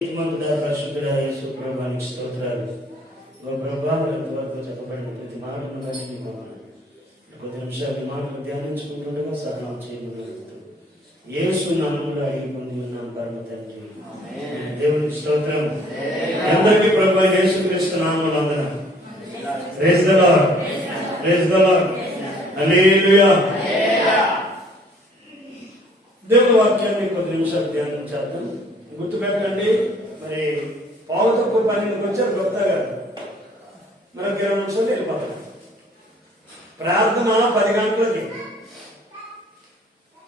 పరిశుద్ధుడా యేసు ప్రభువానికి స్తోత్రాలు. ఓ ప్రభువా, ఇంతవరకు చెప్పబడిన ప్రతి మాటను బట్టి నీకు వందనాలు. కొద్ది నిమిషాలు మాటలు ధ్యానించుకుంటుండగా సహాయం చేయమని యేసు నామములో అడిగి పొంది ఉన్నాం పరమ తండ్రి. దేవునికి స్తోత్రం. అందరికీ ప్రభువా యేసుక్రీస్తు నామములో వందనాలు. Praise the Lord, praise the Lord, hallelujah. దేవుని వాక్యాన్ని కొద్ది నిమిషాలు ధ్యానం చేద్దాం. గుర్తుపెట్టండి, మరి పావు తక్కువ 12కి వచ్చారు కొత్తగా, మనకు 20 నిమిషాలు వెళ్ళిపోతాం. ప్రార్థన 10 గంటలకి.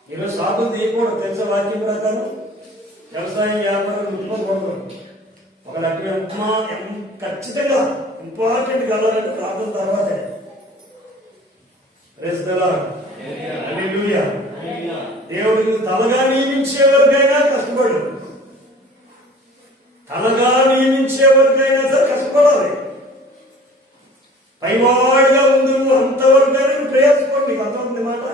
ఈరోజు సాగులు తీయకూడదు, తెలుసా వాక్యం ప్రకారం. వ్యవసాయం వ్యాపారం ముట్టుకోకూడదు. ఒక రకమైన ఖచ్చితంగా ఇంపార్టెంట్ కలవాలంటే ప్రార్థన తర్వాతే. ప్రైజ్ ది లార్డ్, హల్లెలూయా. దేవుడికి తలగా నియమించే వరకైనా కష్టపడు, తలగా నియమించే వరకైనా సరే కష్టపడాలి. పైవాడిగా ఉంది అంతవరకైనా ప్రయాసపడు. నీకు అర్థమవుతుంది మాట.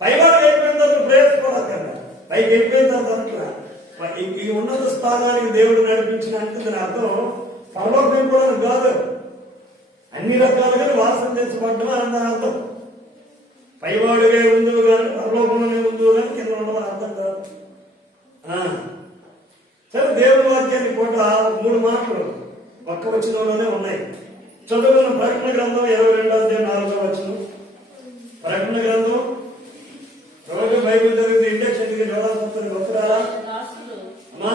పైవాడికి అయిపోయిన తర్వాత ప్రయాసపడాలి కదా. పైకి అయిపోయిన తర్వాత ఈ ఉన్నత స్థానానికి దేవుడు నడిపించినట్టు దాని అర్థం పరలోకం అయిపోవడానికి కాదు. అన్ని రకాలుగా వాసన తెచ్చబడ్డం అని దాని అర్థం. పైవాడిగా ఉందో కానీ పరలోకంలోనే ఉందో కానీ కింద ఉండమని అర్థం కాదు. సరే, దేవుని వాక్యాన్ని కూడా 3 మాటలు ఒక్క వచనంలోనే ఉన్నాయి. చదువుకున్న ప్రకటన గ్రంథం 22:4 ప్రకటన గ్రంథం రోజు బైబిల్ జరిగితే ఇండక్షన్ జవాబుతుంది. వస్తున్నారా అమ్మా?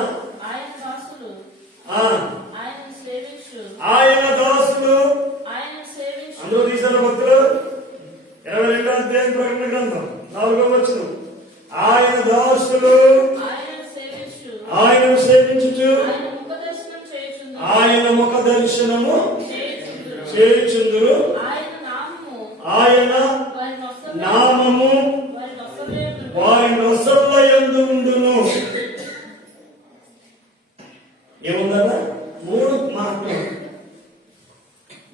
ఆయన దాసులు అందరూ తీశారు భక్తులు. 22వ ప్రకటన గ్రంథం 4వ ఆయన దాసులు ఆయనను సేవించుచు ఆయన ముఖ దర్శనము చేయుచుందురు. ఆయన నామము వారి నొసళ్ళ యందు ఉండును. ఏముందా? 3 మాటలు.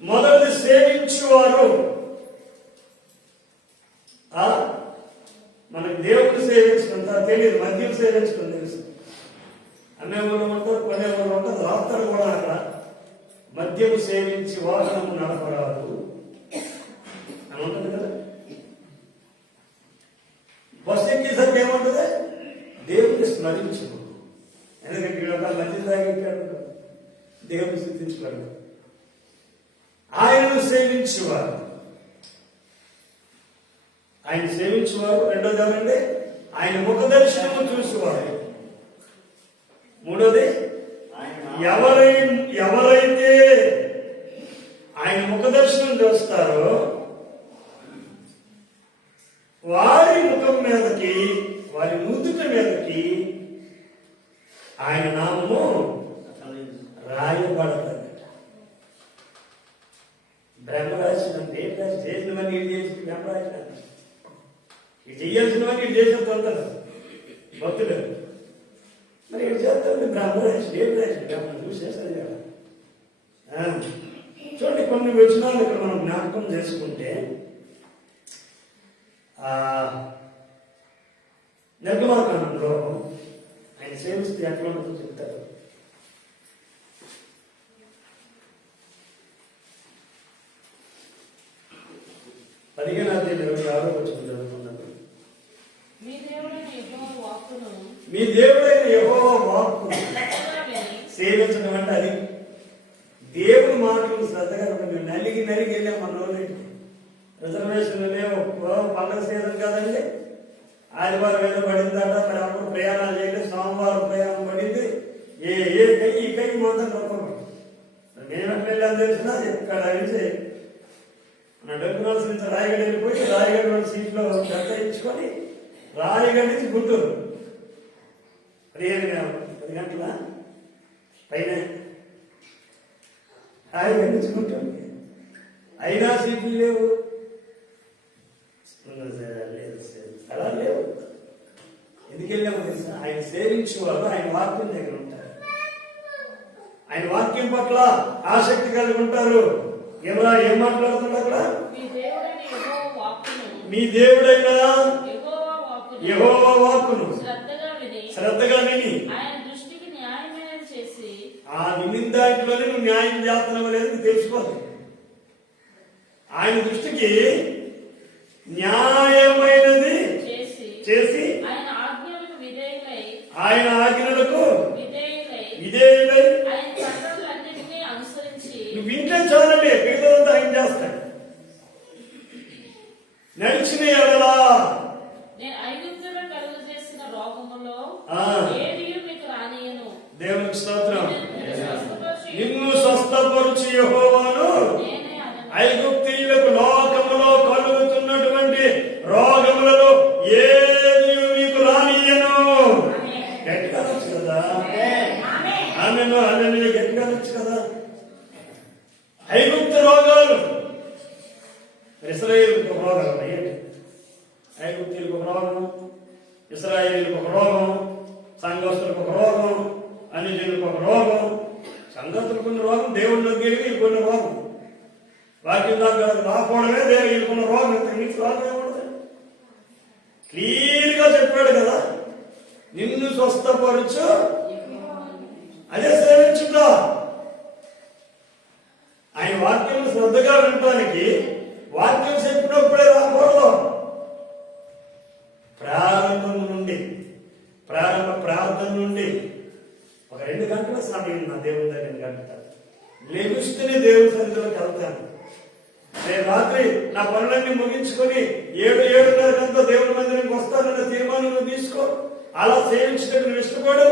మొదటి సేవించువారు. మనకి దేవుడిని సేవించుకుంటారు తెలియదు, మద్యం సేవించుకుని తెలుసు. అనే వాళ్ళు ఉంటారు, కొనే వాళ్ళు ఉంటారు, రాస్తారు కూడా. అక్కడ మద్యము సేవించి వాహనము నడపరాదు అని ఉంటుంది కదా. బస్సు ఎక్కేసరికి ఏముంటుంది? దేవుడిని స్మరించు. ఎందుకంటే వీళ్ళ మద్యం తాగేటాడు, దేవుడిని స్థుతించుకోడు. ఆయనను సేవించేవారు. ఆయన సేవించేవారు. రెండోది ఏమంటే ఆయన ముఖ దర్శనము చూసేవారు. మూడోది ఎవరైతే ఆయన ముఖ దర్శనం చూస్తారో వారి ముఖం మీదకి, వారి నుదుట మీదకి ఆయన నామము రాయబడతాడట. బ్రహ్మరాశినంటే చేసినవన్నీ ఇది చేసి బ్రహ్మరాశి ఇది చేయాల్సినవన్నీ ఇది చేసిన తొందర భక్తులు. మరి ఏం చేస్తామంటే బ్రహ్మరాశి ఏం రాశి బ్రహ్మ చూసేస్తారు కదా. చూడండి, కొన్ని వచనాలు ఇక్కడ మనం జ్ఞాపకం చేసుకుంటే నిర్గమాకాండంలో ఆయన సేవిస్తే ఎట్లా ఉంటుందో చెప్తారు. పదిహేను 26వ వచనం చదువుకున్నాను. మీ దేవుడైన యెహోవా వాక్కును సేవించడం అంటే అది దేవుడి మాటలు శ్రద్ధగా నలిగి వెళ్ళాం. మన రోజు రిజర్వేషన్లు లేవు, పండుగ సీజన్ కదండి. ఆదివారం ఏదో పడిందట, మరి అప్పుడు ప్రయాణాలు చేయలేదు. సోమవారం ప్రయాణం పడింది. ఈ కై మొత్తం గొప్ప. మేమెక్కడ వెళ్ళాలని తెలిసినా ఇక్కడ నుంచి మన డబ్బునాల్సి నుంచి రాయగడ వెళ్ళిపోయి రాయగడ సీట్లో దర్శించుకొని రాయగడ నుంచి గుంటూరు 10 గంటల పైన రాయగడ నుంచి గుంటూరు. అయినా సీట్లు లేవు, స్థలాలు లేవు. ఎందుకు వెళ్ళామో తెలుసా? ఆయన సేవించేవారు ఆయన వాక్యం దగ్గర ఉంటారు. ఆయన వాక్యం పట్ల ఆసక్తి కలిగి ఉంటారు. ఏం మాట్లాడుతున్నారు అక్కడ? మీ దేవుడైన యెహోవా వాక్కును శ్రద్ధగా విని ఆ వినిన దాంట్లోనే నువ్వు న్యాయం చేస్తున్నావు లేదు తెలుసుకోవాలి. ఆయన దృష్టికి న్యాయమైనది చేసి ఆయన ఆజ్ఞలకు విధేయులై నువ్వు వింటే చాలండి, మిగతాదంతా ఆయన చేస్తాడు. నడిచిన ఎడలా దేవునికి స్తోత్రం. నిన్ను స్వస్థపరుచు యెహోవాను ఐగుప్తీయులకు లోకములో కలుగుతున్నటువంటి రోగములలో ఏది మీకు రానియను. గట్టిగా వచ్చు కదా, ఆమెను అన్నీ గట్టిగా వచ్చు కదా. ఐగుప్తు రోగాలు ఇశ్రాయేలుకు ఒక రోగం, ఐగుప్తీయులకు ఒక రోగం, ఇశ్రాయేలుకు ఒక రోగం, సంఘస్థులకు ఒక రోగం, అన్యజనులకు ఒక రోగం. సంఘస్థులకు ఉన్న రోగం దేవుడిలో గెలిగి కొన్ని రోగం, వాక్యం దాకా రాకపోవడమే దేవుడుకున్న రోగం. ఇంతకు రోగం ఏముండదు. క్లియర్ గా చెప్పాడు కదా, నిన్ను స్వస్థపరచు, అదే సేవించుతా. ఆయన వాక్యం శ్రద్ధగా వినటానికి వాక్యం చెప్పినప్పుడే రాకూడదు. ప్రారంభం నుండి ప్రార్థన నుండి ఒక 2 గంటల సమయం నా దేవుని దగ్గర గంటలు లెగుస్తూనే దేవుని సన్నిధిలోకి వెళ్తాను. నేను రాత్రి నా పనులన్నీ ముగించుకొని 7:30 దేవుని మందిరానికి వస్తానన్న తీర్మానం తీసుకో. అలా సేవించడానికి నువ్వు ఇష్టపడు.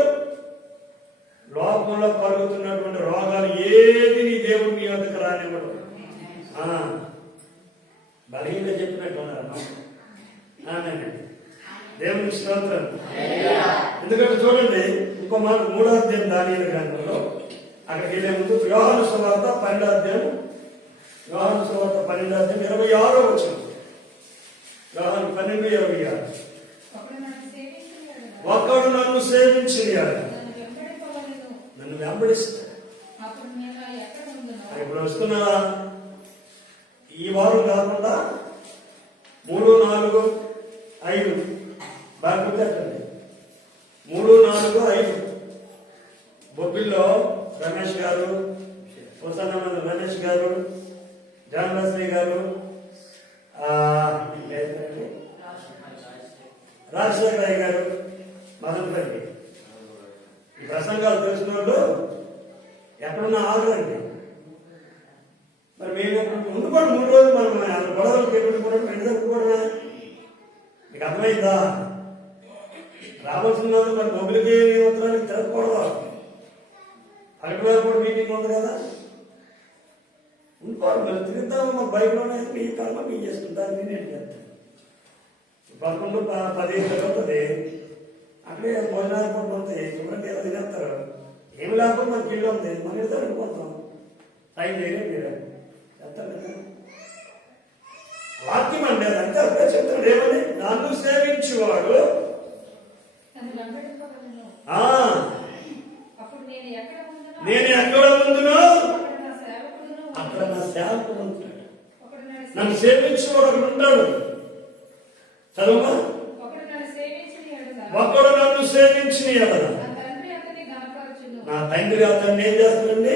లోకంలో కలుగుతున్నటువంటి రోగాలు ఏది నీ దేవుడు మీ వద్దకు రానివ్వడు. బలహీనంగా చెప్పినట్టు ఉన్నారమ్మా. దేవుని స్తోత్రం. ఎందుకంటే చూడండి, ఇంకో మాట 3వ అధ్యాయం దానియేలు గ్రంథంలో అక్కడికి వెళ్ళే ముందు యోహాను సువార్త 12వ అధ్యాయం 26వ వచనం. యోహాను 12:26. ఒకడు నన్ను సేవించినాడు, నన్ను వెంబడిస్తాడు. ఇప్పుడు వస్తున్నారా? ఈ వారం కాకుండా 3, 4, 5 బాగా గుర్తెట్టండి. 3, 4, 5 బొబ్బిల్లో రమేష్ గారు, హుసన్నమంది రమేష్ గారు, జాన్వశ్రీ గారు, రాజశేఖర గారు, మదనపల్లి. ఈ ప్రసంగాలు తెలిసిన వాళ్ళు ఎక్కడున్నా ఆగరండి. మరి మేము ఉండుకోండి 3 రోజులు. మనం గొడవలు పెట్టుకోవడం పెట్టుకోవడమే. మీకు అర్థమైందా? రావాల్సిన వాళ్ళు మరి మొబైల్కి ఉత్తరానికి తిరగకూడదు. అక్కడ కూడా మీటింగ్ ఉంది కదా, ఉండుకోవాలి. మరి తిరుగుతాము. మన బైక్లోనే మీ కాలంలో మీ చేసుకుంటాను. నేను చేస్తాను 11-10 అవుతుంది. అక్కడే భోజనాలు కూడా పోతాయి. శుభ్రంగా ఏదో తినేస్తారు. ఏమి లేకపోతే మనకి ఇల్లు ఉంది, మన ఇద్దరు వెళ్ళిపోతాం. టైం చేయలేదు మీరు చెప్తారు కదా. వాక్యం అంటే అదంటే అప్పుడే చెప్తాడు ఏమని, నన్ను సేవించేవాడు నేను ఎక్కడ ఉందునో అక్కడ నా సేవకుడు ఉంటాడు. నన్ను సేవించేవాడు అక్కడ ఉంటాడు. చదువు. ఒకడు నన్ను సేవించిన ఎడల నా తండ్రి అతన్ని ఏం చేస్తాడండి?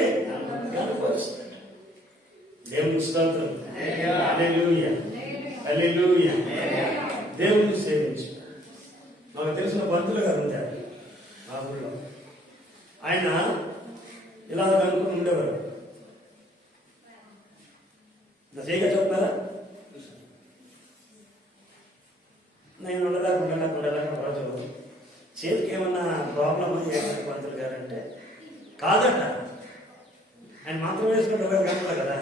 గణపరుస్తాడు. దేవుని స్తోత్రం. హల్లెలూయా, హల్లెలూయా. దేవుని సేవించు. నాకు తెలిసిన పంతులు గారు ఉంటారు ఆ ఊళ్ళో. ఆయన ఇలా అనుకుని ఉండేవారు. నా చేయగా చెప్తారా? నేను ఉండలేక రోజు చేతికి ఏమన్నా ప్రాబ్లం అయ్యే పంతులు గారు అంటే కాదట. ఆయన మంత్రం వేసుకుంటే 20 గంటలు కదా,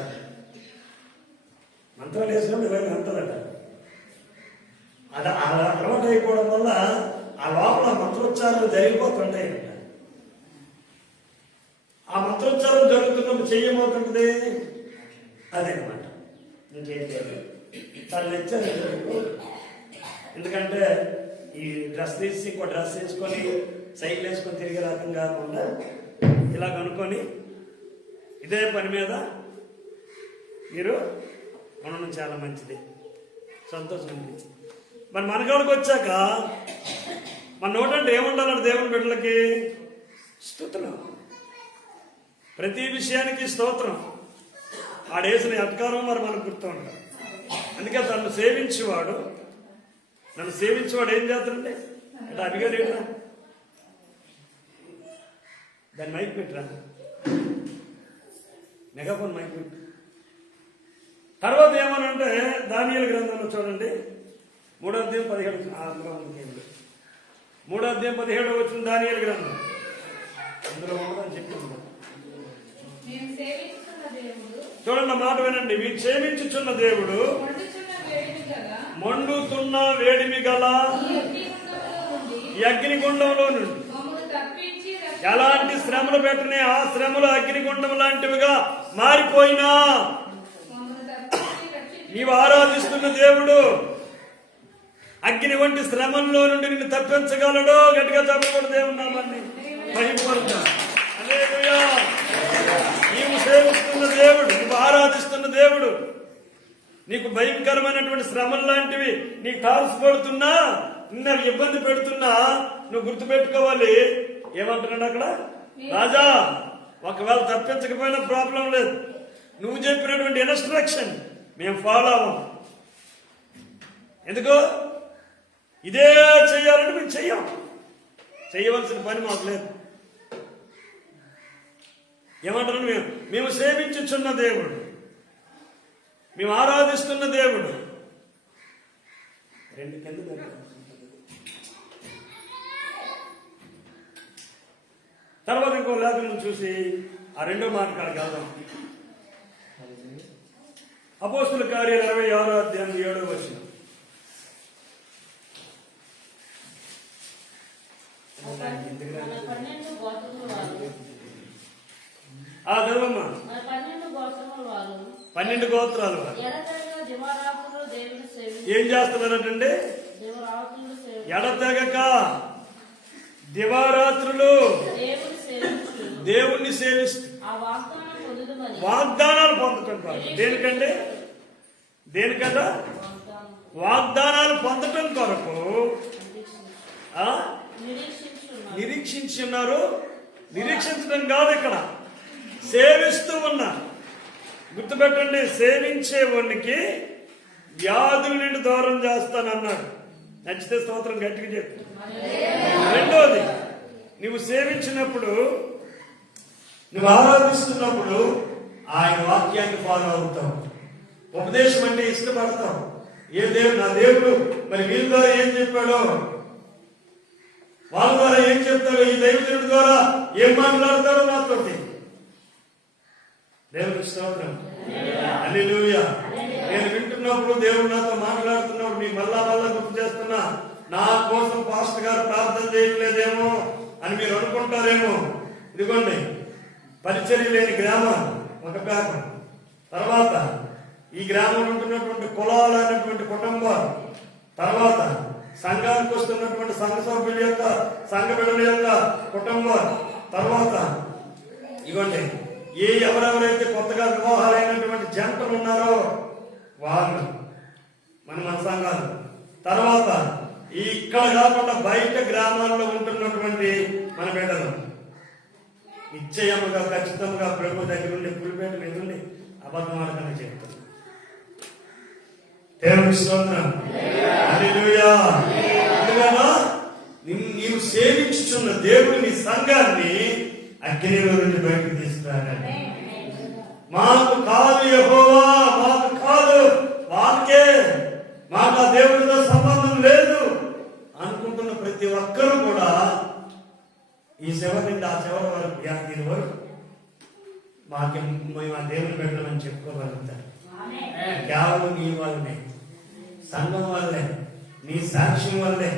మంత్రాలు వేసుకుంటే 20 గంటలట. అది అలా అలవాటు అయిపోవడం వల్ల ఆ లోపల మంత్రోచ్చారాలు జరిగిపోతుంటాయి. ఆ మంత్రోచ్చారం జరుగుతున్నప్పుడు చెయ్యమవుతుంటుంది. అదేనమాట, ఇంకేం లేదు. చాలా నచ్చారు. ఎందుకంటే ఈ డ్రెస్ తీసి ఇంకో డ్రెస్ వేసుకొని సైకిల్ వేసుకొని తిరిగే రకం కాకుండా ఇలా కనుక్కొని ఇదే పని మీద మీరు ఉండడం చాలా మంచిది, సంతోషం అనిపించింది. మరి మనకాడికి వచ్చాక మన నోటంటే ఏముండాలంటే దేవుని బిడ్డలకి స్తుతులు. ప్రతి విషయానికి స్తోత్రం. ఆడేసిన అధికారం మరి మనకు గుర్తు ఉంటాం. అందుకే నన్ను సేవించేవాడు ఏం చేస్తాడండి అంటే అడిగాడేట్రా దాన్ని మైక్ పెట్టరా, మెగాఫోన్ మైక్ పెట్టు. తర్వాత ఏమనంటే దానియేలు గ్రంథంలో చూడండి 3వ అధ్యాయం 17 వచ్చిన దానియేలు గ్రంథం అందులో ఉండదని చెప్పింది. చూడండి మాట వినండి. వీరు సేవించుచున్న దేవుడు మండుతున్న వేడిమి గల ఈ అగ్నిగుండంలో నుండి ఎలాంటి శ్రమలు పెట్టినా ఆ శ్రమలు అగ్నిగుండం లాంటివిగా మారిపోయినా నీవు ఆరాధిస్తున్న దేవుడు అగ్ని వంటి శ్రమంలో నుండి నిన్ను తప్పించగలడు. గట్టిగా చెప్పకూడదు. దేవుడు నామాన్ని మహిమపరుద్దాం. హల్లెలూయా. నీవు సేవిస్తున్న దేవుడు, నీవు ఆరాధిస్తున్న దేవుడు నీకు భయంకరమైనటువంటి శ్రమలు లాంటివి నీకు తారసపడుతున్నా, నిన్ను ఇబ్బంది పెడుతున్నా నువ్వు గుర్తుపెట్టుకోవాలి. ఏమంటున్నాడు అక్కడ? రాజా, ఒకవేళ తప్పించకపోయినా ప్రాబ్లం లేదు, నువ్వు చెప్పినటువంటి ఇన్స్ట్రక్షన్ మేము ఫాలో అవ్వం. ఎందుకు? ఇదే చెయ్యాలంటే మేము చెయ్యం. చేయవలసిన పని మాకు లేదు. ఏమంటారు? మేము సేవించుచున్న దేవుడు, మేము ఆరాధిస్తున్న దేవుడు. రెండు కింద తర్వాత ఇంకో లేఖను చూసి ఆ రెండో మాట కాడికి వెళ్దాం. అపోస్తుల కార్యాలు 26వ అధ్యాయం 7వ వచనం. చదవమ్మా. 12 గోత్రాలు ఏం చేస్తున్నారంటే ఎడతెగక దివారాత్రులు దేవుణ్ణి సేవిస్తూ వాగ్దానాలు పొందటం కొరకు. దేనికంట? వాగ్దానాలు పొందటం కొరకు నిరీక్షించున్నారు. నిరీక్షించడం కాదు, ఇక్కడ సేవిస్తూ ఉన్నారు. గుర్తుపెట్టండి, సేవించే వాడికి వ్యాధుల నుండి దూరం చేస్తానన్నాడు. నచ్చితే స్తోత్రం గట్టిగా చెప్పు. రెండోది, నువ్వు సేవించినప్పుడు, నువ్వు ఆరాధిస్తున్నప్పుడు ఆయన వాక్యాన్ని ఫాలో అవుతావు. ఉపదేశం అంటే ఇష్టపడతావు. ఏ దేవుడు, నా దేవుడు మరి వీళ్ళ ద్వారా ఏం చెప్పాడో, వాళ్ళ ద్వారా ఏం చెప్తాడో, ఈ దైవజనుడి ద్వారా ఏం మాట్లాడతాడో నాతో. దేవుడికి స్తోత్రం. హల్లెలూయా. నేను వింటున్నప్పుడు దేవుడు నాతో మాట్లాడుతున్నప్పుడు మీ మళ్ళా గుర్తు చేస్తున్నా, నా కోసం పాస్టర్ గారు ప్రార్థన చేయట్లేదేమో అని మీరు అనుకుంటారేమో. ఇదిగోండి, పరిచర్య లేని గ్రామం ఒక పేపర్. తర్వాత ఈ గ్రామంలో ఉంటున్నటువంటి కులాలు అనేటువంటి కుటుంబాలు, తర్వాత సంఘానికి వస్తున్నటువంటి సంఘ సభ్యుల యొక్క, సంఘ బిడ్డల యొక్క కుటుంబాలు, తర్వాత ఇవ్వండి ఎవరెవరైతే కొత్తగా వివాహాలైనటువంటి జంటలు ఉన్నారో వాళ్ళు మన సంఘాలు, తర్వాత ఇక్కడ కాకుండా బయట గ్రామాల్లో ఉంటున్నటువంటి మన బిడ్డలు నిశ్చయముగా ఖచ్చితంగా ప్రభు దగ్గర ఉండి పులిపేట మీద ఉండి అబద్ధం ఆడకని చెప్తారు. దేవుని స్తోత్రం. హల్లెలూయా. అందువల్ల నీవు సేవించుచున్న దేవుడు నీ సంఘాన్ని అగ్నిలో నుండి బయటకు తీసుకురాగానే. మాకు కాదు యెహోవా, మాకు కాదు, వాకే, మాకు ఆ దేవుడితో సంబంధం లేదు అనుకుంటున్న ప్రతి ఒక్కరూ కూడా ఈ చివరి నుండి ఆ చివరి వరకు, దీని వరకు మాకు మేము ఆ దేవుని పెట్టమని చెప్పుకోగలుగుతారు. కేవలం నీ వల్లనే, సంఘం వల్లే, నీ సాక్ష్యం వల్లే.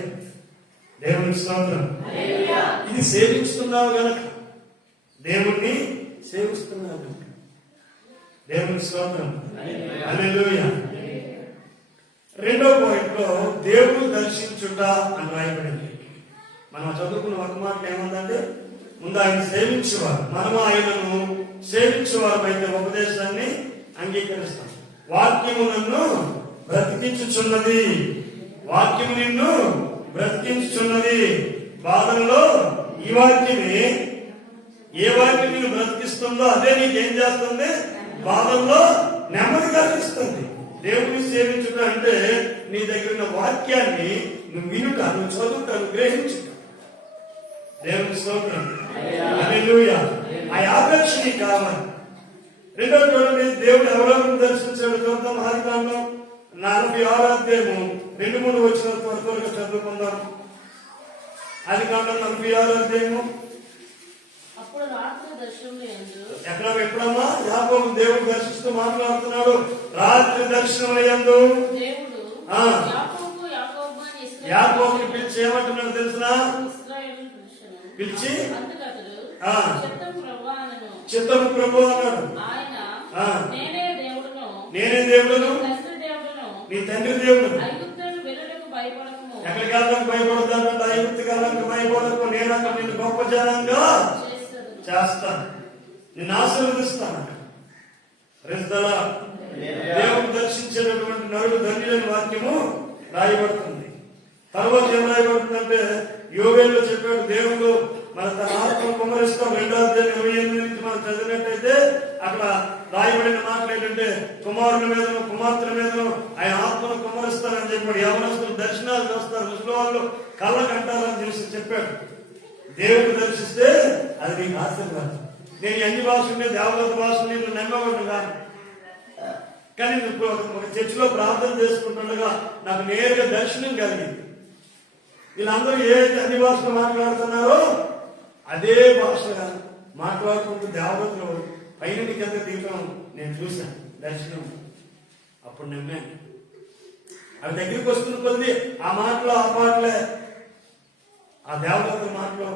దేవుని స్తోత్రం. ఇది సేవిస్తున్నావు గనక, దేవుణ్ణి సేవిస్తున్నావు గనక. దేవుని స్తోత్రం. హల్లెలూయా. రెండో పాయింట్ లో దేవుడు దర్శించుట అని రాయబడింది. మనం చదువుకున్న ఒక మాట ఏముందంటే, ముందు ఆయన సేవించేవారు, మనము ఆయనను సేవించేవారు అయితే ఉపదేశాన్ని అంగీకరిస్తాం. వాక్యము నన్ను బ్రతికించుచున్నది, వాక్యము నిన్ను బ్రతికించుచున్నది. బాధల్లో ఈ వాక్యమే ఏ వాక్యం నేను బ్రతికిస్తుందో అదే నీకేం చేస్తుంది? బాధల్లో నెమ్మది కలిగిస్తుంది. దేవుని సేవించుట అంటే నీ దగ్గర ఉన్న వాక్యాన్ని నువ్వు వినుట, నువ్వు చదువుట, నువ్వు గ్రహించుట. దేవుని స్తోత్రం. హల్లెలూయా. ఆ ఆపేక్ష నీకు కావాలి. రెండో చూడండి, దేవుడు ఎవరెవరిని దర్శించాడు చూద్దాం. ఆదికాండం 46వ అధ్యాయము 2-3 వచ్చిన త్వరగా చదువుకుందాం. ఆదికాండం 46వ అధ్యాయము. ఎక్కడ ఎప్పుడమ్మా యాకోబు దేవుడు దర్శిస్తూ మాట్లాడుతున్నాడు. రాత్రి దర్శనం యందు యాకోబుని పిలిచి ఏమంటున్నాడు తెలుసునా? పిలిచి చిత్తము ప్రభు అన్నాడు. నేనే దేవుడును, నీ తండ్రి దేవుడు. ఎక్కడికి వెళ్ళడానికి భయపడతానంటే ఐగుప్తుకి వెళ్ళడానికి భయపడకు. నేను అక్కడ నిన్ను గొప్ప జనంగా చేస్తాను, నిన్ను ఆశీర్వదిస్తాను. దేవుడు దర్శించేటటువంటి నరుడు ధన్యులని వాక్యము రాయబడుతుంది. తర్వాత ఏం రాయబడుతుందంటే యోవేల్లో చెప్పాడు దేవుడు మన తన ఆత్మను కుమ్మరిస్తాం. 2వ అధ్యాయం 28 నుంచి మనం చదివినట్టయితే అక్కడ రాయబడిన మాటలు ఏంటంటే కుమారుల మీదను కుమార్తెల మీదను ఆయన ఆత్మను కుమ్మరిస్తానని చెప్పాడు. యవనస్తులు దర్శనాలు చూస్తారు, ముసలి వాళ్ళు కళ్ళ కంటారని చూసి చెప్పాడు. దేవుడు దర్శిస్తే అది నీకు ఆశీర్వాదం. నేను అన్ని భాషలు దేవదత్త భాషలు నీకు నమ్మకూడదు కాదు, కానీ ఒక చర్చిలో ప్రార్థన చేసుకుంటుండగా నాకు నేరుగా దర్శనం కలిగింది. వీళ్ళందరూ ఏదైతే అన్ని భాషలు మాట్లాడుతున్నారో అదే భాషగా మాట్లాడుకుంటూ దేవదత్తులు పైన కింద దిగటం నేను చూశాను దర్శనం. అప్పుడు నమ్మాను. అవి దగ్గరికి వస్తున్న కొద్ది ఆ మాటలు ఆ పాటలే, ఆ దేవదత్తుల మాటలు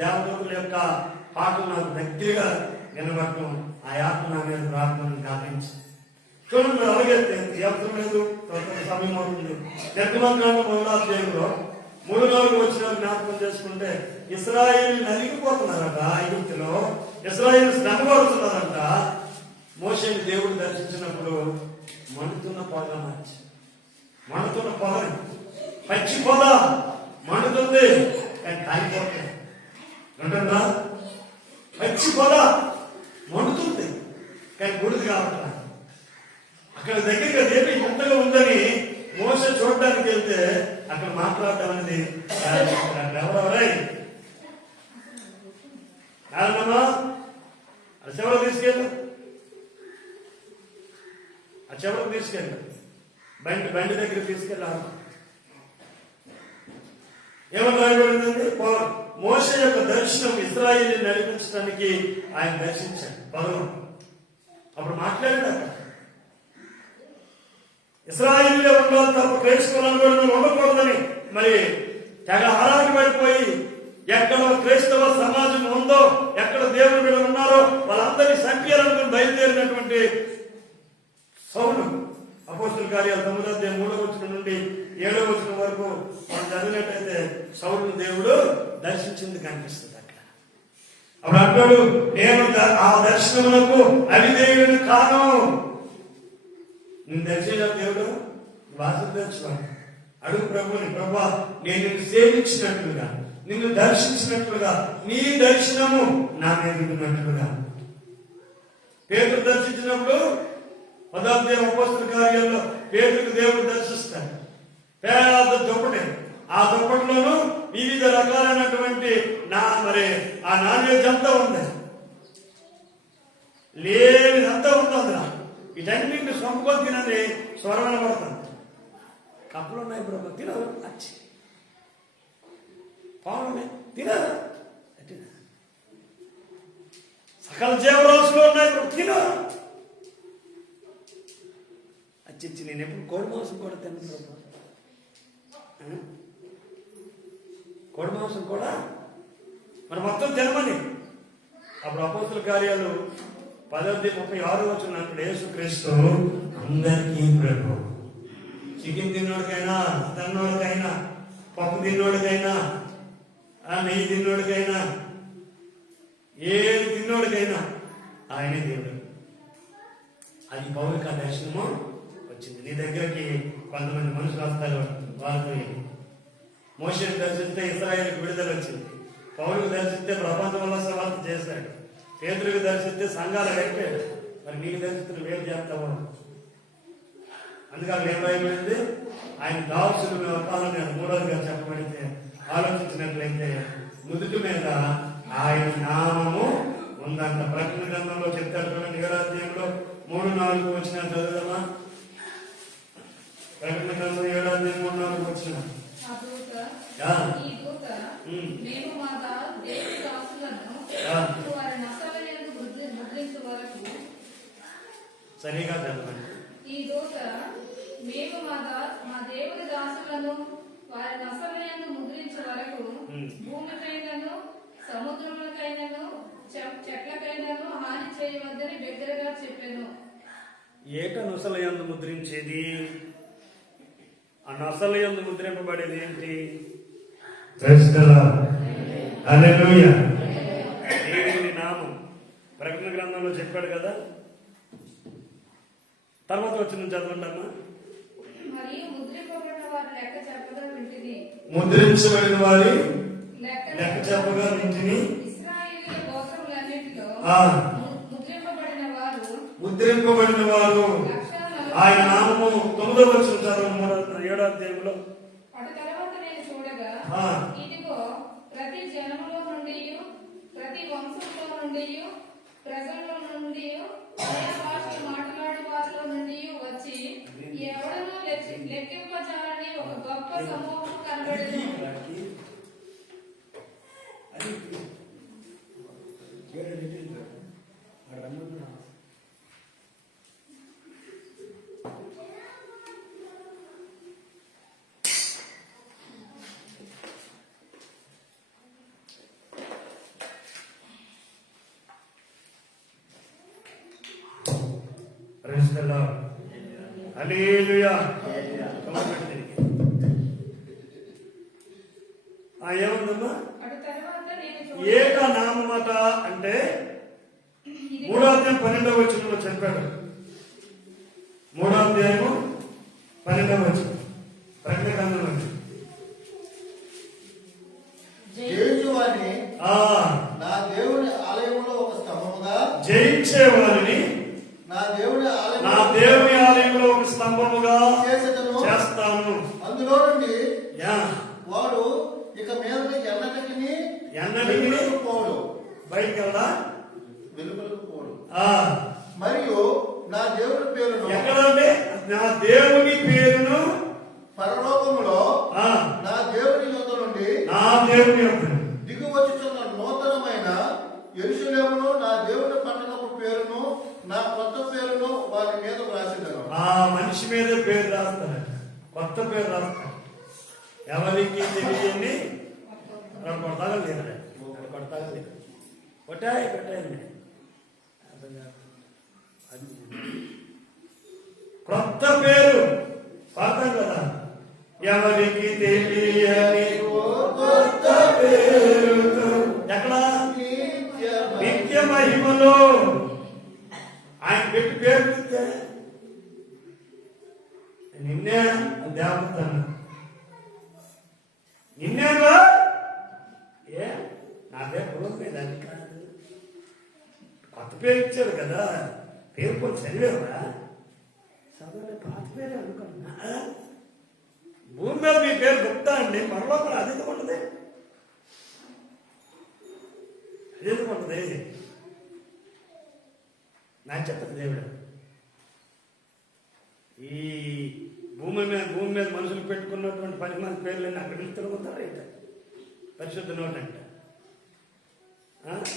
దేవదత్తుల యొక్క పాటలు నాకు దగ్గరగా వినబడటం, ఆ ఆత్మ నా మీద ప్రార్థనను గావించి చూడండి. అలాగే అవసరం లేదు, సమయం అవుతుంది. నిర్గమకాండం 1వ అధ్యాయంలో 3-4 వచ్చిన జ్ఞాపకం చేసుకుంటే ఇశ్రాయేలు నలిగిపోతున్నారట. ఐగుప్తులో ఇశ్రాయేలు శ్రమపడుతున్నారంట. మోషేని దేవుడు దర్శించినప్పుడు మండుతున్న పొగ మార్చి, మండుతున్న పొగని పచ్చి పొగ మండుతుంది కానీ కాలిపోతుంది అంటుందా? పచ్చి పొగ మండుతుంది కానీ గుడిది కావట్లేదు. అక్కడ దగ్గరగా దేవి ఎంతగా ఉందని మోస చూడడానికి వెళ్తే అక్కడ మాట్లాడటం అనేది ఎవరెవరై కారణమా? అది చివరికి తీసుకెళ్ళు, ఆ చివరికి తీసుకెళ్ళు, బండి దగ్గర తీసుకెళ్ళాలి. ఏమని రాయబడింది? మోసే యొక్క దర్శనం ఇశ్రాయేలుని నడిపించడానికి ఆయన దర్శించాడు భగవాన్. అప్పుడు మాట్లాడాడు అక్కడ ఇశ్రాయేలులే ఉండాలి తప్ప క్రైస్తవులను కూడా ఉండకూడదని. మరి తెగ హరాకి పడిపోయి ఎక్కడ క్రైస్తవ సమాజం ఉందో, ఎక్కడ దేవుని మీద ఉన్నారో వాళ్ళందరినీ సంఖ్యాలనుకుని బయలుదేరినటువంటి సౌలు అపోస్తుల కార్యాలు 9వ అధ్యాయం 3వ వచనం నుండి 7వ వచనం వరకు మనం చదివినట్టయితే సౌలును దేవుడు దర్శించింది కనిపిస్తుంది అక్కడ. అప్పుడు అంటాడు, నేను ఆ దర్శనములకు అవిధేయుని కాను. నేను దర్శించిన దేవుడు భాష దర్శనం అడుగు ప్రభుని, ప్రభా నేను నిన్ను సేవించినట్లుగా, నిన్ను దర్శించినట్లుగా, నీ దర్శనము నా మీద ఉన్నట్లుగా. పేతురు దర్శించినప్పుడు 10వ అధ్యాయం అపోస్తుల కార్యాల్లో పేతురుకు దేవుడు దర్శిస్తాడు. పేద దుప్పటి, ఆ దుప్పటిలోనూ వివిధ రకాలైనటువంటి ఆ నాన్ వెజ్ అంతా ఉంది, లేనిదంతా ఉంటుంది. వీటన్నింటి సంపద తినని స్వరణ పడుతుంది. కప్పులు ఉన్నాయి ప్రభు, తినరు. అచ్చి పావులు తినరు. సకల జీవరాశులు ఉన్నాయి ప్రభు, తినరు. అచ్చి నేను ఎప్పుడు కోడి మాంసం కూడా తిన్నాను ప్రభు. కోడి మాంసం కూడా మరి మొత్తం తినమని. అప్పుడు అపోస్తుల కార్యాలు 10:36 వచ్చినప్పుడు యేసుక్రీస్తు అందరికీ ప్రభు. చికెన్ తిన్నోడికైనా, తిన్నోడికైనా, పప్పు తిన్నోడికైనా, నెయ్యి తిన్నోడికైనా, ఏది తిన్నోడికైనా ఆయనే దేవుడు. అది పౌరిక దర్శనము వచ్చింది. నీ దగ్గరికి కొంతమంది మనుషులు వస్తారు, వాళ్ళతో మోషేని దర్శిస్తే ఇశ్రాయేలుకు విడుదల వచ్చింది. పౌరుకు దర్శిస్తే ప్రపంచంలో సవాలు చేశాడు. పేదరికి దర్శిస్తే సంఘాలు కట్టాడు, మరి నీకు దర్శిస్తున్న వేరు చేస్తావు. అందుకని ఏం భయమైంది, ఆయన దాసులు కావాలని 3వదిగా చెప్పబడితే ఆలోచించినట్లయితే నుదుటి మీద ఆయన నామము ఉందంట. ప్రకటన గ్రంథంలో చెప్తాడు చూడండి, 7వ అధ్యాయంలో 3-4 వచ్చిన చదువుదామా. ప్రకటన గ్రంథం 7వ అధ్యాయం 3-4 వచ్చిన సరిగా చెప్పండి. ఈ దూత మేము మా దేవుని దాసులను వారి నసలయందు ముద్రించే వరకు భూమికైనను సముద్రములకైనను చెట్లకైనను హాని చేయవద్దని బిగ్గరగా చెప్పాను. ఏట నొసలయందు ముద్రించేది? ఆ నొసలయందు ముద్రింపబడేది ఏంటి? హల్లెలూయా. దేవుని నామం ప్రకటన గ్రంథంలో చెప్పాడు కదా. తర్వాత వచ్చిన చదవండమ్మా. మరియు ముద్రింపబడిన వారి లెక్క చెప్పగా వింటిని. ముద్రించబడిన వారి లెక్క చెప్పగా వింటిని. ఇశ్రాయేలు గోత్రములన్నిటిలో ముద్రింపబడిన వారు ఆయన నామము 9వ వచనం చదవండి. 7వ అధ్యాయంలో. అటు తర్వాత నేను చూడగా ఇదిగో ప్రతి జనములో నుండి, ప్రతి వంశంలో నుండి, ప్రజల నుండి, ఆయా భాషలు మాట్లాడే వారిలో నుండి వచ్చి ఎవడనూ లెక్కింపజాలని ఒక గొప్ప సమూహం కనబడింది. హల్లెలూయా. ఏముందమ్మా? ఏక నామమట అంటే 3వ అధ్యాయం 12వ వచనంలో చెప్పాడు. 3వ అధ్యాయము 12వ వచనం ప్రకటన గ్రంథంలో. నా దేవుని ఆలయంలో ఒక స్తంభముగా, జయించే వారిని నా దేవుని ఆలయంలో ఒక స్తంభముగా చేస్తాను. అందులో నుండి వాడు ఇక మీద ఎన్నటికి పోడు, బయటికి వెళ్ళా, వెలుపలకు పోడు. మరియు నా దేవుని పేరును, ఎక్కడంటే నా దేవుని పేరును పరలోకములో నా దేవుని యొద్ద నుండి దిగువచ్చుచున్న నూతనమైన యెరూషలేమును నా దేవుని పట్టణపు పేరును, నా కొత్త పేరును వారి మీద రాసిదను. ఆ మనిషి మీద పేరు రాస్తాడు, కొత్త పేరు రాస్తాడు. ఎవరికి తెలియని కొడతాగా లేదు, కొడతాగా లేదు, కొట్టాయండి. కొత్త పేరు పాతం కదా. ఎవరికి తెలియని కొత్త పేరు ఎక్కడ? నిత్య మహిమలో ఆయన పెట్టి పేరు పెడితే నిన్నే దేవతను, నిన్నేగా నా పేరు పురోగతి అది కాదు, కొత్త పేరు ఇచ్చారు కదా. పేరు కొంచెం చదివేవా? చదవలే, పాత పేరే అనుకున్నా. భూమి మీద మీ పేరు గుప్తా అండి, పరలోకం అది ఎందుకు ఉంటుంది? అది ఎందుకు ఉంటుంది? నాకు చెప్పదు దేవుడు. ఈ భూమి మీద మనుషులు పెట్టుకున్నటువంటి 10 మంది పేర్లన్నీ అక్కడి నుంచి తిరుగుతారు. అయితే పరిశుద్ధ నోట్ అంట.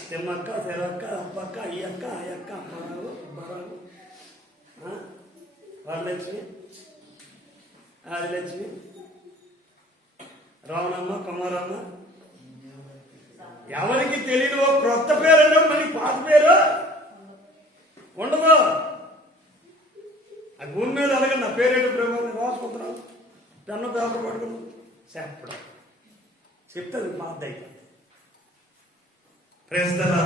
తిమ్మక్క, తెరక్క, అప్పక్క, అయ్యక్క, అయ్యక్క, అమ్మారావు, అబ్బారావు, వరలక్ష్మి, ఆదిలక్ష్మి, రావణమ్మ, కుమారమ్మ. ఎవరికి తెలియదు ఓ క్రొత్త పేరు అంటే మళ్ళీ పాత పేరు ఉండదు. ఆ భూమి మీద అడగండి, నా పేరేంటి ప్రభావం రాసుకుంటున్నావు, పెన్ను పేపర్ పట్టుకున్నావు చెప్పడం చెప్తుంది, పాత అయిపోయింది. ప్రేస్తలా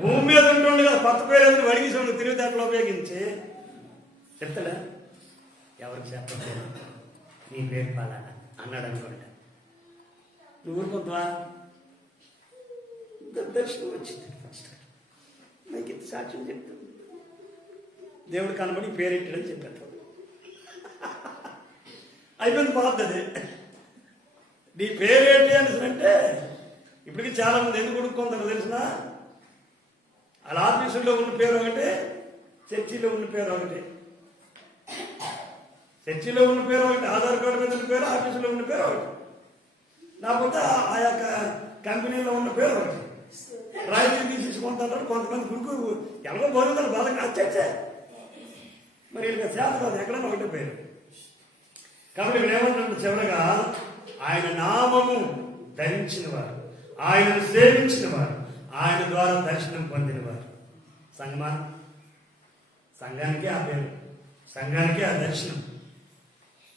భూమి మీద ఉంటుండే కదా, కొత్త పేరు ఏదైనా అడిగి తెలివితేటలు ఉపయోగించి చెప్తాడా? ఎవరికి చెప్పలేదు నీ పేరు పాలన అన్నాడు అనుకోండి. నువ్వు ఊరుకుంటావా? దర్శనం వచ్చింది ఫస్ట్. సాక్ష్యం చెప్తాను. దేవుడు కనబడి పేరెట్టాడని చెప్పేస్తాడు. అయిపోయింది బాగుంది. నీ పేరేంటి అంటే ఇప్పటికీ చాలా మంది ఎందుకు కొడుకుంటారో తెలిసిన, వాళ్ళ ఆఫీసుల్లో ఉన్న పేరు ఒకటి, చర్చిలో ఉన్న పేరు ఒకటి. చర్చిలో ఉన్న పేరు ఒకటి, ఆధార్ కార్డు మీద ఉన్న పేరు, ఆఫీసులో ఉన్న పేరు ఒకటి, లేకపోతే ఆ యొక్క కంపెనీలో ఉన్న పేరు ఒకటి. రాయితీ తీసుకుంటారు కొంతమంది గురుకు ఎలాగో బోధుతారు బాధగా వచ్చే మరి వీళ్ళకి సేవ కాదు, ఎక్కడన్నా ఒకటే పేరు. కాబట్టి ఏమంటారు చివరగా, ఆయన నామము ధరించిన వారు, ఆయనను సేవించిన వారు, ఆయన ద్వారా దర్శనం పొందిన వారు. సంగమా, సంఘానికి ఆ పేరు, సంఘానికి ఆ దర్శనం.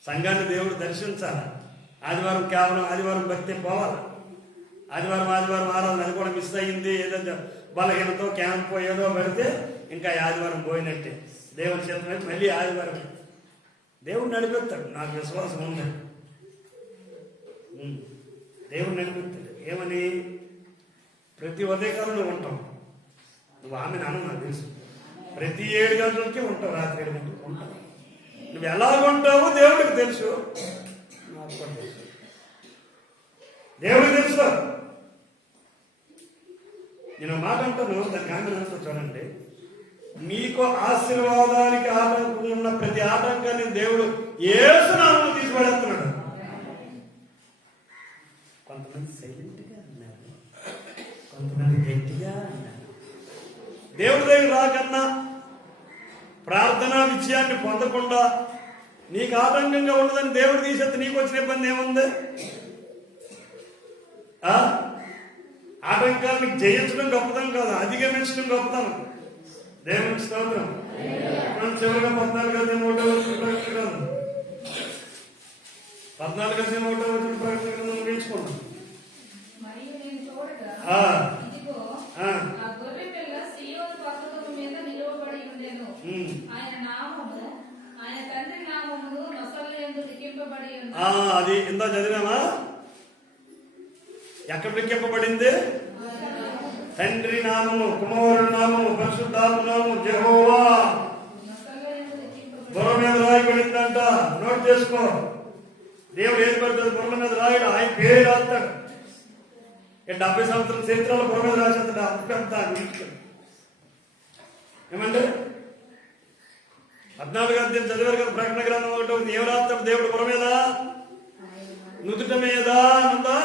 సంఘాన్ని దేవుడు దర్శించాలి. ఆదివారం కేవలం ఆదివారం భక్తి పోవాలి. ఆదివారం ఆరాధన అది కూడా మిస్ అయ్యింది, ఏదో బలహీనతో క్యాంప్ ఏదో పెడితే ఇంకా ఆదివారం పోయినట్టే. దేవుని చేత మళ్ళీ ఆదివారం దేవుడు నడిపిస్తాడు. నాకు విశ్వాసం ఉంది, దేవుడు నడిపిస్తాడు. ఏమని? ప్రతి ఉదయకాలంలో ఉంటాం. నువ్వు ఆమెను అను, నాకు తెలుసు. ప్రతి 7 గంటలకి ఉంటావు, రాత్రి 7 గంటలకి ఉంటావు. నువ్వు ఎలాగుంటావో దేవుడికి తెలుసు, నాకు కూడా తెలుసు. దేవుడికి తెలుసు. నేను మాట అంటాను, దానికి ఆమె అంతా చూడండి. మీకు ఆశీర్వాదానికి ఆటంకం ఉన్న ప్రతి ఆటంకాన్ని దేవుడు యేసు నామములో తీసిపడేస్తున్నాడు. కొంతమంది సైలెంట్గా అన్నారు, కొంతమంది గట్టిగా అన్నారు. దేవుడి దగ్గర రాకన్నా ప్రార్థనా విజయాన్ని పొందకుండా నీకు ఆటంకంగా ఉండదని దేవుడు తీసేస్తే నీకు వచ్చిన ఇబ్బంది ఏముంది? ఆటంకాన్ని జయించడం గొప్పతనం కాదు, అధిగమించడం గొప్పతనం. దేవునికి స్తోత్రం. చివరిగా 14 కాదు, 14 ప్రకటన ముగించుకుంటాం. మరియు నేను చూడగా, ఆ. ఇదిగో, ఆ. ఆ గొర్రె పిల్ల సీయోను పర్వతము మీద నిలువబడి ఉండెను. ఆయన నామము, ఆయన తండ్రి నామమును నొసలయందు లిఖింపబడి ఉన్నది. అది ఇందా చదివామా? ఎక్కడ లిఖింపబడింది? తండ్రి నామము, కుమారుడు నామము, పరిశుద్ధాత్మ నామము, యెహోవా నొసలయందు లిఖింపబడి బుర్ర మీద రాయబడిందంట. నోట్ చేసుకో. దేవుడు ఏది పడుతుంది బుర్ర మీద రాయడు, ఆయన పేరు రాస్తాడు. 70 సంవత్సరాల చరిత్రలో బుర్ర మీద రాసేస్తాడు. అంతా ఏమంటే 14 అధ్యాయం చదివారు కదా, ప్రకటన గ్రంథం 1 ఏం రాస్తాడు దేవుడు బుర్ర మీద? నుదుట మీద ఉందా?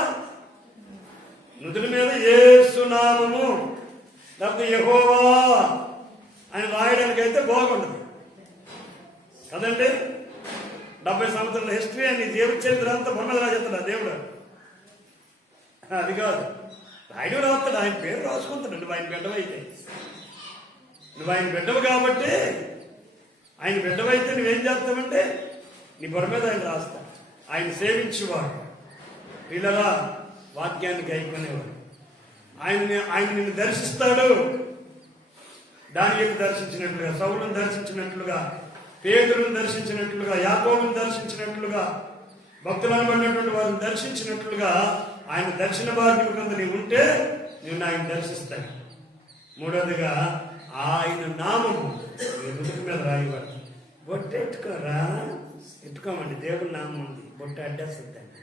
నుదుటి మీద యేసు నామము లేకపోతే యెహోవా అని రాయడానికి అయితే బాగుండదు కదండి. 70 సంవత్సరాల హిస్టరీ అని దేవుడి చరిత్ర అంతా బొమ్మ రాజేస్తాడు దేవుడు. అది కాదు, రాయుడు రాస్తాడు, ఆయన పేరు రాసుకుంటాడు. నువ్వు ఆయన బిడ్డవైతే, నువ్వు ఆయన బిడ్డవు కాబట్టి, ఆయన బిడ్డవైతే నువ్వేం చేస్తావంటే నీ బొమ్మ మీద ఆయన రాస్తా. ఆయన సేవించేవాడు, పిల్లలా వాక్యానికి అయిపోయినవాడు. ఆయన నిన్ను దర్శిస్తాడు. దానియేలును దర్శించినట్లుగా, సౌలును దర్శించినట్లుగా, పేతురును దర్శించినట్లుగా, యాకోబును దర్శించినట్లుగా, భక్తులను పడినటువంటి వారిని దర్శించినట్లుగా ఆయన దర్శన భాగ్యం కింద నీవు ఉంటే నిన్ను ఆయన దర్శిస్తాడు. మూడవదిగా ఆయన నామము నుదుటి మీద రాయబడి. బొట్టు ఎట్టుకోరా, ఎట్టుకోమండి. దేవుడి నామం ఉంది, బొట్టు అడ్డేస్తుందండి.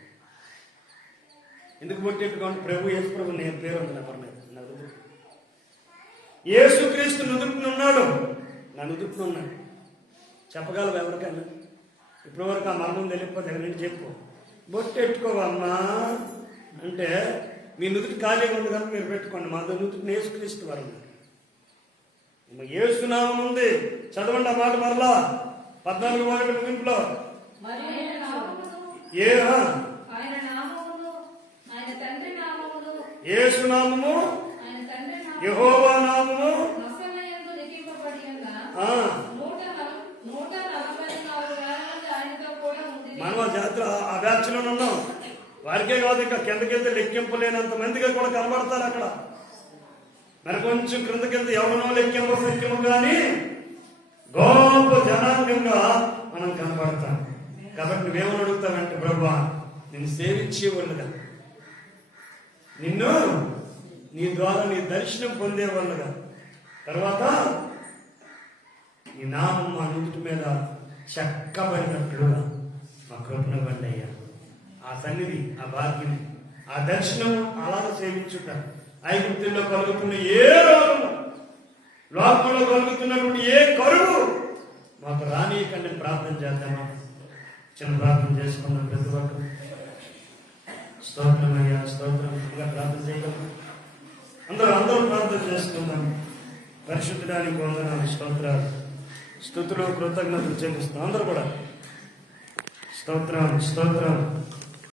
ఎందుకు బొట్టు ఎట్టుకోండి? ప్రభు యేసు ప్రభు నేను పేరు ఉంది నా పర్లేదు. నా నుదుటి యేసుక్రీస్తు నుదుటిని ఉన్నాడు, నా నుదుటిని ఉన్నాడు. చెప్పగలవు ఎవరికైనా? ఇప్పటి వరకు ఆ మర్మం తెలియకపోతే ఎవరైనా చెప్పు. బొట్టు ఎట్టుకోవమ్మా అంటే మీ నుదుటి ఖాళీగా ఉంది కనుక మీరు పెట్టుకోండి. మా నుదుటిని యేసుక్రీస్తు వారు ఉన్నారు. యేసునామం ఉంది, చదవండి ఆ మాట మరలా 14 ముగింపులో. యేసునామము, యెహోవా నామము, మనవ జాతర ఆ బ్యాచ్లో ఉన్నాం. వారికే కాదు, ఇంకా కిందకెళ్తే లెక్కింపలేనంత మందిగా కూడా కనబడతారు అక్కడ. మరి కొంచెం క్రిందకెళ్తే ఎవరినో లెక్కింపు కానీ గొప్ప జనాంగంగా మనం కనబడతాం. కాబట్టి నువ్వేమని అడుగుతావంటే, ప్రభువా నిన్ను సేవించేవాళ్ళుగా, నిన్ను నీ ద్వారా నీ దర్శనం పొందేవాళ్ళుగా తర్వాత ఈ నామం మా నుదుటి మీద చెక్కబడినట్లుగా మా కృపణబండి అయ్యా. ఆ సన్నిధి, ఆ భాగ్యం, ఆ దర్శనం అలా సేవించుట, ఐగుప్తుల్లో కలుగుతున్న ఏ రోగము, లోకంలో కలుగుతున్నటువంటి ఏ కరువు మాకు రానీయకండి ప్రార్థన చేద్దామా? చిన్న ప్రార్థన చేసుకున్నాం ప్రతి ఒక్కరు. స్తోత్రం అయ్యా, స్తోత్రం. ఇంకా ప్రార్థన చేయగలరు అందరూ ప్రార్థన చేసుకుందాం. పరిశుద్ధానికి వందనాలు, స్తోత్రాలు, స్తుతులు, కృతజ్ఞతలు చెల్లిస్తాం. అందరూ కూడా స్తోత్రం, స్తోత్రం.